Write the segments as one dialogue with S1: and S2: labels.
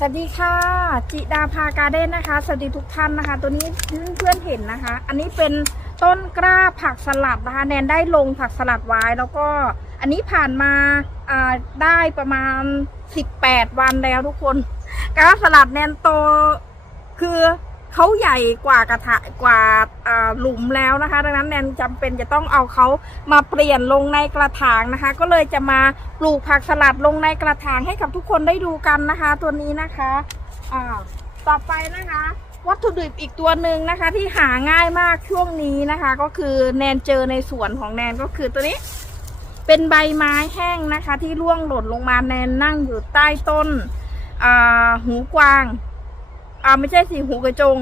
S1: สวัสดีค่ะ จิดาพาการ์เด้นนะคะ สวัสดีทุกท่านนะคะ ตัวนี้เพื่อนๆเห็นนะคะ อันนี้เป็นต้นกล้าผักสลัดนะคะ แนนได้ลงผักสลัดไว้แล้วก็อันนี้ผ่านมาอ่าได้ประมาณ 18 วันแล้วทุกคนกล้าสลัดแนนโตคือ เขาใหญ่กว่ากระถะกว่าหลุมแล้วนะคะ ดังนั้นแนนจำเป็นจะต้องเอาเขามาเปลี่ยนลงในกระถางนะคะ ก็เลยจะมาปลูกผักสลัดลงในกระถางให้กับทุกคนได้ดูกันนะคะ ตัวนี้นะคะอ่าต่อไปนะคะ วัตถุดิบอีกตัวหนึ่งนะคะ ที่หาง่ายมากช่วงนี้นะคะ ก็คือแนนเจอในสวนของแนนก็คือตัวนี้ เป็นใบไม้แห้งนะคะ ที่ร่วงหล่นลงมาแนนนั่งอยู่ใต้ต้นหูกวาง อ่าไม่ใช่สีหูกระจง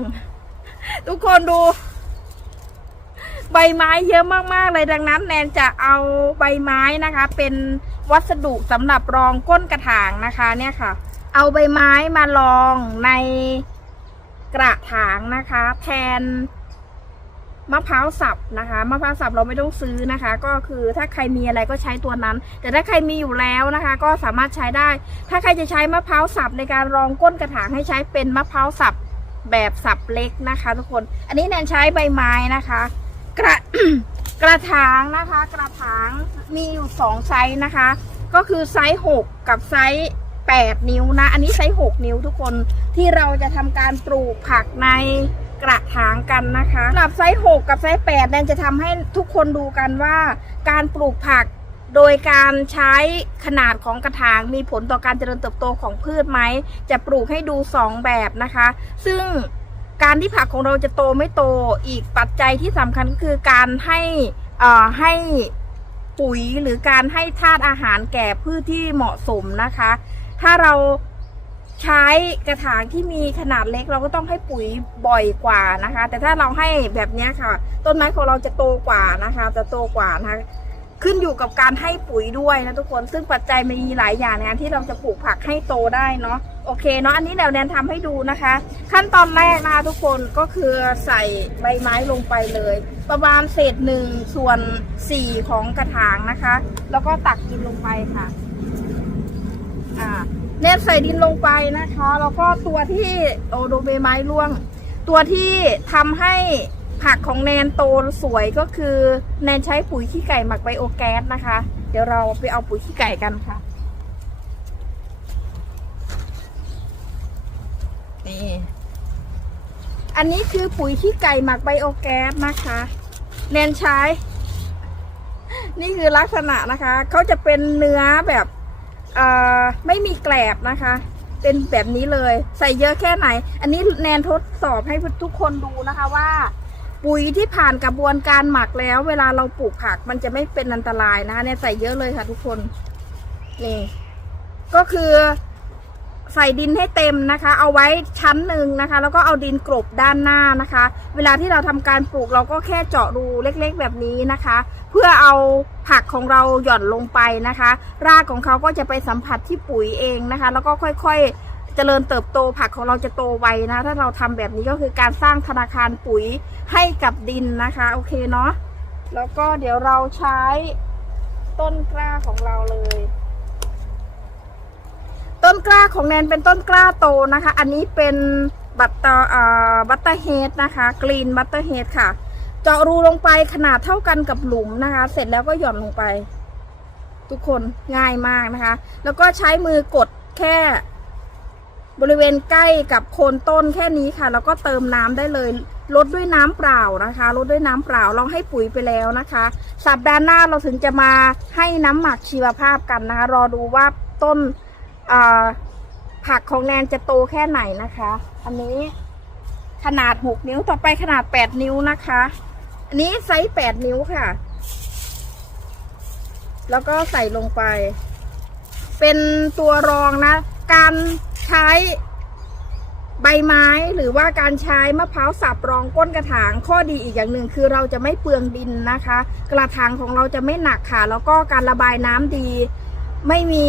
S1: ทุกคนดู ใบไม้เยอะมากๆเลยดังนั้นแนนจะเอาใบไม้นะคะ เป็นวัสดุสำหรับรองก้นกระถางนะคะ เนี่ยค่ะ เอาใบไม้มารองในกระถางนะคะ แทน มะพร้าวสับนะคะมะพร้าวสับเราไม่ต้องซื้อนะคะ ก็คือถ้าใครมีอะไรก็ใช้ตัวนั้น แต่ถ้าใครมีอยู่แล้วนะคะ ก็สามารถใช้ได้ ถ้าใครจะใช้มะพร้าวสับในการรองก้นกระถางให้ใช้เป็นมะพร้าวสับแบบสับเล็กนะคะ ทุกคน อันนี้แนนใช้ใบไม้นะคะ กระกระถางนะคะ กระถางมีอยู่สองไซส์นะคะ ก็คือไซส์หกกับไซส์แปดนิ้วนะ อันนี้ไซส์หกนิ้วทุกคนที่เราจะทำการปลูกผักใน กระถางกันนะคะสำหรับไซส์หกกับไซส์แปดแนนจะทำให้ทุกคนดูกันว่าการปลูกผักโดยการใช้ขนาดของกระถางมีผลต่อการเจริญเติบโตของพืชไหม จะปลูกให้ดูสองแบบนะคะ ซึ่งการที่ผักของเราจะโตไม่โตอีกปัจจัยที่สำคัญก็คือการให้อ่อให้ปุ๋ยหรือการให้ธาตุอาหารแก่พืชที่เหมาะสมนะคะ ถ้าเรา ใช้กระถางที่มีขนาดเล็กเราก็ต้องให้ปุ๋ยบ่อยกว่านะคะ แต่ถ้าเราให้แบบนี้ค่ะ ต้นไม้ของเราจะโตกว่านะคะ จะโตกว่านะคะขึ้นอยู่กับการให้ปุ๋ยด้วยนะทุกคนซึ่งปัจจัยมันมีหลายอย่างในการที่เราจะปลูกผักให้โตได้เนาะโอเคเนาะอันนี้เดี๋ยวแนนทำให้ดูนะคะ ขั้นตอนแรกนะคะทุกคนก็คือใส่ใบไม้ลงไปเลย ประมาณเศษหนึ่งส่วนสี่ของกระถางนะคะ แล้วก็ตักดินลงไปค่ะ อ่า เนตใส่ดินลงไปนะคะแล้วก็ตัวที่โอโดเบไม้ร่วง ตัวที่ทำให้ผักของแนนโตสวยก็คือแนนใช้ปุ๋ยขี้ไก่หมักไบโอแก๊สนะคะ เดี๋ยวเราไปเอาปุ๋ยขี้ไก่กันค่ะนี่อันนี้คือปุ๋ยขี้ไก่หมักไบโอแก๊สนะคะแนนใช้ นี่คือลักษณะนะคะเขาจะเป็นเนื้อแบบ ไม่มีแกลบนะคะ เป็นแบบนี้เลย ใส่เยอะแค่ไหน อันนี้แนนทดสอบให้ทุกคนดูนะคะว่า ปุ๋ยที่ผ่านกระบวนการหมักแล้ว เวลาเราปลูกผักมันจะไม่เป็นอันตรายนะคะเนี่ยใส่เยอะเลยค่ะทุกคนนี่ก็คือ ใส่ดินให้เต็มนะคะ เอาไว้ชั้นหนึ่งนะคะ แล้วก็เอาดินกลบด้านหน้านะคะ เวลาที่เราทำการปลูกเราก็แค่เจาะรูเล็กๆ แบบนี้นะคะ เพื่อเอาผักของเราหย่อนลงไปนะคะ รากของเขาก็จะไปสัมผัสที่ปุ๋ยเองนะคะ แล้วก็ค่อยๆเจริญเติบโตผักของเราจะโตไวนะ ถ้าเราทำแบบนี้ก็คือการสร้างธนาคารปุ๋ยให้กับดินนะคะ โอเคเนาะแล้วก็เดี๋ยวเราใช้ต้นกล้าของเราเลย ต้นกล้าของแนนเป็นต้นกล้าโตนะคะ อันนี้เป็นบัตเตอร์บัตเตอร์เฮดนะคะกรีนบัตเตอร์เฮดค่ะ เจาะรูลงไปขนาดเท่ากันกับหลุมนะคะ เสร็จแล้วก็หย่อนลงไป ทุกคนง่ายมากนะคะ แล้วก็ใช้มือกดแค่บริเวณใกล้กับโคนต้นแค่นี้ค่ะ แล้วก็เติมน้ำได้เลยลดด้วยน้ำเปล่านะคะลดด้วยน้ำเปล่าเราให้ปุ๋ยไปแล้วนะคะ สัปดาห์หน้าเราถึงจะมาให้น้ำหมักชีวภาพกันนะคะ รอดูว่าต้น ผักของแนนจะโตแค่ไหนนะคะ อันนี้ขนาด6นิ้วต่อไปขนาด8นิ้วนะคะ อันนี้ไซส์8นิ้วค่ะ แล้วก็ใส่ลงไป เป็นตัวรองนะ การใช้ใบไม้หรือว่าการใช้มะพร้าวสับรองก้นกระถางข้อดีอีกอย่างหนึ่งคือเราจะไม่เปลืองดินนะคะ กระถางของเราจะไม่หนักค่ะ แล้วก็การระบายน้ำดี ไม่มี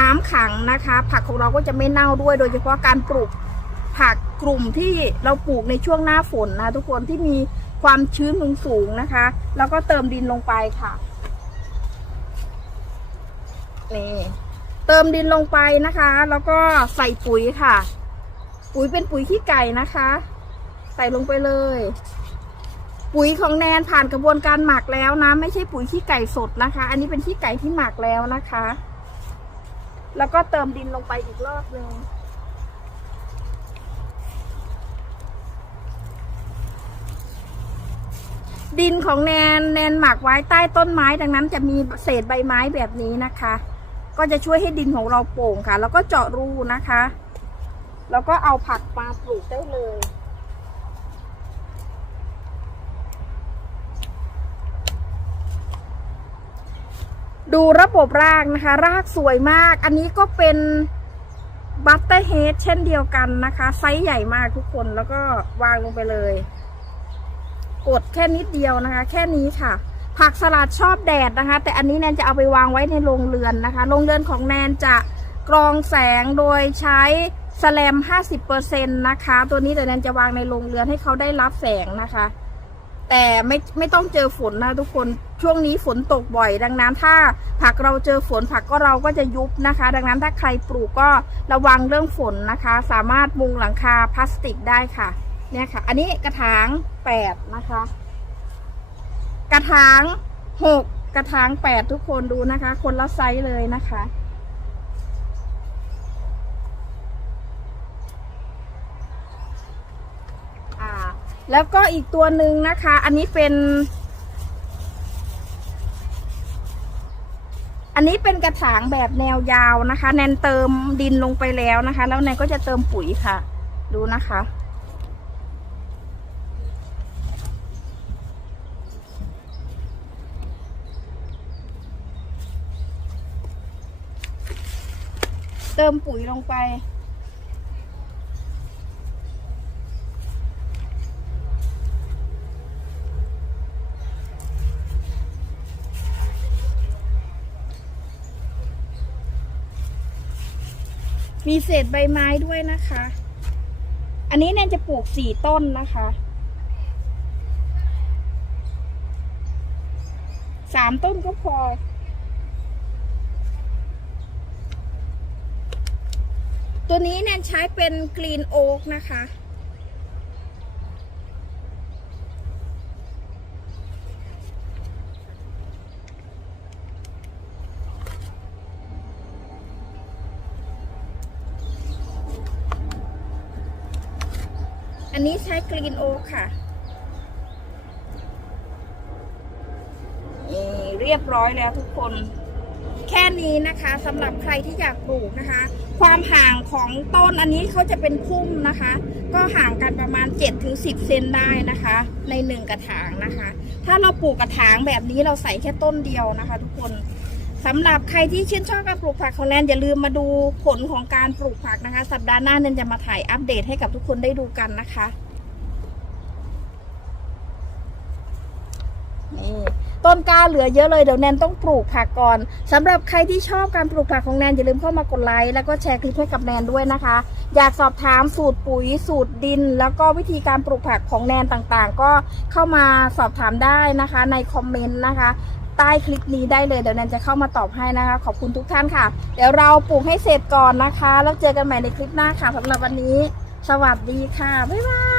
S1: น้ำขังนะคะ ผักของเราก็จะไม่เน่าด้วย โดยเฉพาะการปลูกผักกลุ่มที่เราปลูกในช่วงหน้าฝนนะทุกคนที่มีความชื้นสูงๆนะคะ แล้วก็เติมดินลงไปค่ะนี่เติมดินลงไปนะคะ แล้วก็ใส่ปุ๋ยค่ะ ปุ๋ยเป็นปุ๋ยขี้ไก่นะคะ ใส่ลงไปเลย ปุ๋ยของแนนผ่านกระบวนการหมักแล้วนะ ไม่ใช่ปุ๋ยขี้ไก่สดนะคะ อันนี้เป็นขี้ไก่ที่หมักแล้วนะคะ แล้วก็เติมดินลงไปอีกรอบหนึ่งดินของแนนแนนหมักไว้ใต้ต้นไม้ ดังนั้นจะมีเศษใบไม้แบบนี้นะคะ ก็จะช่วยให้ดินของเราโป่งค่ะ แล้วก็เจาะรูนะคะ แล้วก็เอาผักมาปลูกได้เลย ดูระบบรากนะคะ รากสวยมาก อันนี้ก็เป็นบัตเตอร์เฮดเช่นเดียวกันนะคะ ไซส์ใหญ่มากทุกคนแล้วก็วางลงไปเลย กดแค่นิดเดียวนะคะ แค่นี้ค่ะ ผักสลัดชอบแดดนะคะ แต่อันนี้แนนจะเอาไปวางไว้ในโรงเรือนนะคะ โรงเรือนของแนนจะกรองแสงโดยใช้แสแลม 50%นะคะ ตัวนี้เดี๋ยวแนนจะวางในโรงเรือนให้เขาได้รับแสงนะคะ แต่ไม่ไม่ต้องเจอฝนนะทุกคนช่วงนี้ฝนตกบ่อย ดังนั้นถ้าผักเราเจอฝนผักก็เราก็จะยุบนะคะ ดังนั้นถ้าใครปลูกก็ระวังเรื่องฝนนะคะ สามารถมุงหลังคาพลาสติกได้ค่ะ เนี่ยค่ะ อันนี้กระถางแปดนะคะ กระถางหกกระถางแปดทุกคนดูนะคะ คนละไซส์เลยนะคะ อ่า แล้วก็อีกตัวหนึ่งนะคะ อันนี้เป็น อันนี้เป็นกระถางแบบแนวยาวนะคะ แนนเติมดินลงไปแล้วนะคะ แล้วแนนก็จะเติมปุ๋ยค่ะ ดูนะคะ เติมปุ๋ยลงไป มีเศษใบไม้ด้วยนะคะ อันนี้แนนจะปลูกสี่ต้นนะคะสามต้นก็พอ ตัวนี้แนนใช้เป็นกรีนโอ๊กนะคะ อันนี้ใช้กรีนโอค่ะนี่เรียบร้อยแล้วทุกคน แค่นี้นะคะสำหรับใครที่อยากปลูกนะคะ ความห่างของต้นอันนี้เขาจะเป็นพุ่มนะคะ ก็ห่างกันประมาณ 7-10 เซนได้นะคะ ในหนึ่งกระถางนะคะ ถ้าเราปลูกกระถางแบบนี้เราใส่แค่ต้นเดียวนะคะ ทุกคน สำหรับใครที่ชื่นชอบการปลูกผักของแนนอย่าลืมมาดูผลของการปลูกผักนะคะ สัปดาห์หน้าแนนจะมาถ่ายอัปเดตให้กับทุกคนได้ดูกันนะคะนี่ต้นกล้าเหลือเยอะเลยเดี๋ยวแนนต้องปลูกผักก่อนสำหรับใครที่ชอบการปลูกผักของแนนอย่าลืมเข้ามากดไลค์แล้วก็แชร์คลิปให้กับแนนด้วยนะคะ อยากสอบถามสูตรปุ๋ยสูตรดิน แล้วก็วิธีการปลูกผักของแนนต่างๆ ก็เข้ามาสอบถามได้นะคะในคอมเมนต์นะคะ ใต้คลิปนี้ได้เลยเดี๋ยวแนนจะเข้ามาตอบให้นะคะ ขอบคุณทุกท่านค่ะ เดี๋ยวเราปลูกให้เสร็จก่อนนะคะ แล้วเจอกันใหม่ในคลิปหน้าค่ะสำหรับวันนี้ สวัสดีค่ะบ๊ายบาย